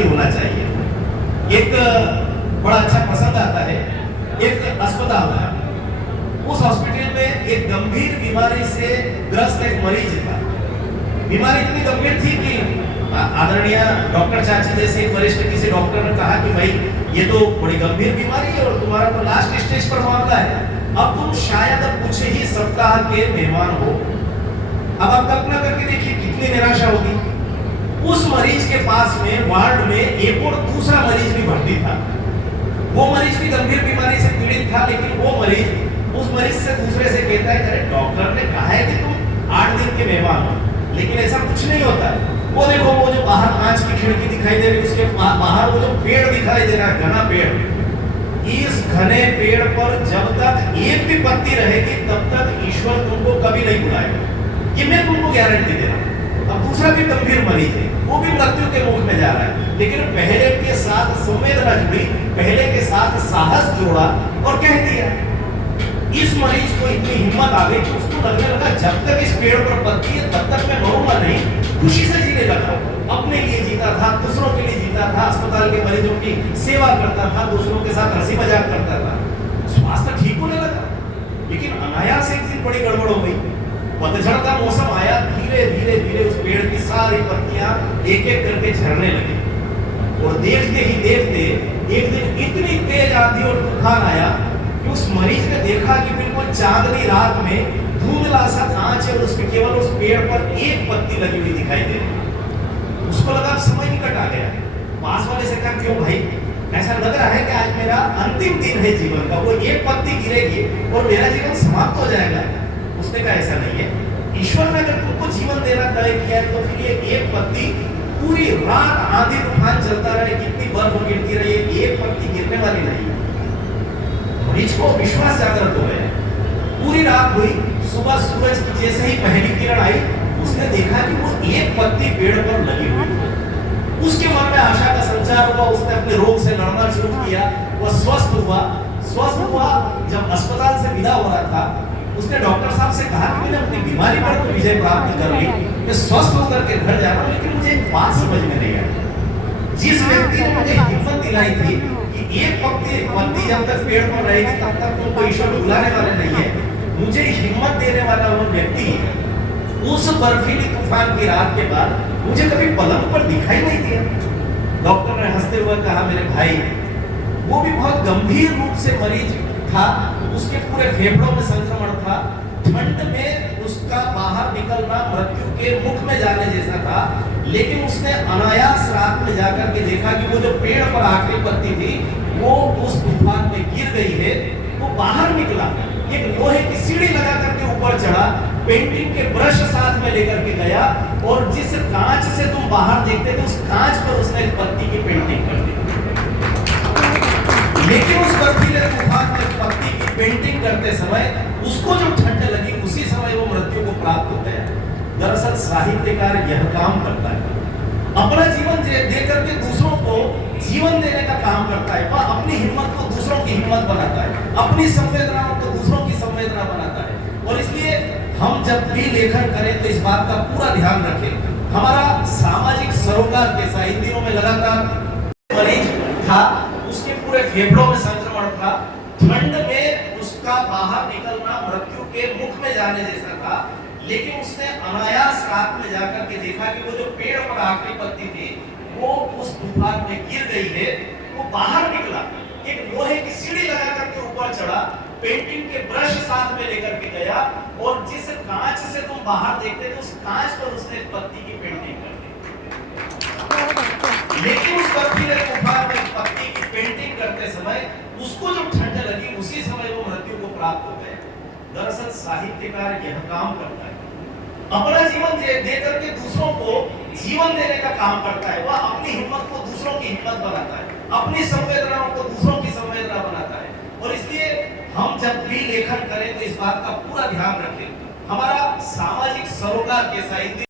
पति होना चाहिए। एक बड़ा अच्छा पसंद आता है, एक अस्पताल था, उस हॉस्पिटल में एक गंभीर बीमारी से ग्रस्त एक मरीज था। बीमारी इतनी गंभीर थी कि आदरणीय डॉक्टर चाची जैसे वरिष्ठ किसी डॉक्टर ने कहा कि भाई ये तो बड़ी गंभीर बीमारी है और तुम्हारा तो लास्ट स्टेज पर मामला है, अब तुम शायद कुछ ही सप्ताह के मेहमान हो। अब आप कल्पना करके देखिए कितनी निराशा होगी। उस मरीज के पास में वार्ड में एक और दूसरा मरीज भी भर्ती था। वो मरीज भी गंभीर बीमारी से पीड़ित था, लेकिन वो मरीज उस मरीज से दूसरे से कहता है अरे डॉक्टर ने कहा है कि तुम 8 दिन के मेहमान हो, लेकिन ऐसा कुछ नहीं होता है। वो देखो वो जो बाहर कांच की खिड़की दिखाई दे रही है, उसके बाहर वो जो पेड़ दिखाई दे रहा है, घना पेड़, इस घने पेड़ पर जब तक एक भी पत्ती रहेगी तब तक ईश्वर तुमको कभी नहीं बुलाएगा। ये मैं तुमको गारंटी दे रहा हूं। अब दूसरा भी गंभीर मरीज है, वो भी मृत्यु के मुख में जा रहा है, लेकिन पहले के साथ संवेदना जुड़ी, पहले के साथ साहस जोड़ा और कह दिया। इस मरीज को इतनी हिम्मत आ गई कि उसको लगने लगा जब तक इस पेड़ पर पत्ती है तब तक मैं मरूंगा नहीं, खुशी से जीने लगा। अपने लिए जीता था, दूसरों के लिए जीता था, अस्पताल के मरीजों की सेवा करता था, दूसरों के साथ हंसी मजाक करता था, स्वास्थ्य ठीक होने लगा। लेकिन अनायास एक दिन बड़ी गड़बड़ हो गई। पतझड़ का मौसम आया, धीरे धीरे धीरे उस पेड़ की सारी पत्तियां एक एक करके झड़ने लगी और देखते ही देखते एक दिन इतनी तेज आंधी और तूफान आया कि उस मरीज ने देखा कि बिल्कुल चांदनी रात में धुंधला सा कांच है और उसमें केवल उस पेड़ पर एक पत्ती लगी हुई दिखाई दे रही। उसको लगा समय निकट आ गया। पास वाले से कहा क्यों भाई, ऐसा लग रहा है कि आज मेरा अंतिम दिन है जीवन का, वो एक पत्ती गिरेगी और मेरा जीवन समाप्त हो जाएगा। उसने कहा ऐसा नहीं है, ईश्वर ने अगर तुमको जीवन देना तय किया है तो फिर ये एक पत्ती पूरी रात आंधी तूफान चलता रहे, कितनी बर्फ गिरती रही, एक पत्ती गिरने वाली नहीं है। मरीज को विश्वास जागृत हो गया। पूरी रात हुई, सुबह सूरज की जैसे ही पहली किरण आई, उसने देखा कि वो एक पत्ती पेड़ पर लगी हुई। उसके मन में आशा का संचार हुआ, उसने अपने रोग से लड़ना शुरू किया, वह स्वस्थ हुआ। जब अस्पताल से विदा हो रहा था, उसने डॉक्टर साहब से कहा कि मैंने अपनी बीमारी पर तो विजय प्राप्त कर ली, मैं स्वस्थ होकर के घर जा रहा हूं, लेकिन मुझे एक बात समझ में नहीं आई। जिस व्यक्ति ने मुझे हिम्मत दिलाई थी कि एक पत्ती जब तक पेड़ पर रहेगी तब तक तुमको ईश्वर बुलाने वाले नहीं है, मुझे हिम्मत देने वाला वो व्यक्ति उस बर्फीली तूफान की रात के बाद मुझे कभी पलंग पर दिखाई नहीं दिया। डॉक्टर ने हंसते हुए कहा मेरे भाई, वो भी बहुत गंभीर रूप से मरीज था, उसके पूरे फेफड़ों में संक्रमण था, ठंड में उसका बाहर निकलना मृत्यु के मुख में जाने जैसा था, लेकिन उसने अनायास रात में जाकर के देखा कि वो जो पेड़ पर आखिरी पत्ती थी वो उस तूफान में गिर गई है। वो बाहर निकला, एक लोहे की सीढ़ी लगा करके ऊपर चढ़ा, पेंटिंग के ब्रश साथ में लेकर के गया और जिस कांच से तुम बाहर देखते थे उस कांच पर उसने पत्ती की पेंटिंग कर दी। लेकिन उस बर्फीले तूफान में पत्ती की पेंटिंग करते समय उसको जो ठंड लगी उसी समय वो मृत्यु को प्राप्त हो गया। दरअसल साहित्यकार यह काम करता है, अपना जीवन दे करके दूसरों को जीवन देने का काम करता है। वह अपनी हिम्मत को दूसरों की हिम्मत बनाता है, अपनी संवेदनाओं को दूसरों की संवेदना बनाता है। और इसलिए हम जब भी लेखन करें तो इस बात का पूरा ध्यान रखें। हमारा सामाजिक सरोकार कैसा, इन दिनों में लगातार मरीज था, उसके पूरे फेफड़ों में संक्रमण था, ठंड में उसका बाहर निकलना मृत्यु के मुख में जाने जैसा था, लेकिन उसने अनायास रात में जाकर के देखा कि वो जो पेड़ पर आखिरी पत्ती थी वो उस तूफान में गिर गई है। वो बाहर निकला, एक लोहे की सीढ़ी लगा करके ऊपर चढ़ा, पेंटिंग के ब्रश साथ में लेकर के गया और जिस कांच से तुम बाहर देखते थे उस कांच पर उसने एक पत्ती की पेंटिंग कर दी। लेकिन उस बर्फीले तूफान में पत्ती की पेंटिंग करते समय उसको जो ठंड लगी उसी समय वो मृत्यु को प्राप्त हो गया। दरअसल साहित्यकार यह काम करता है, अपना जीवन दे करके दूसरों को जीवन देने का काम करता है। वह अपनी हिम्मत को दूसरों की हिम्मत बनाता है, अपनी संवेदनाओं को दूसरों की संवेदना बनाता है। और इसलिए हम जब भी लेखन करें तो इस बात का पूरा ध्यान रखें, हमारा सामाजिक सरोकार कैसा है।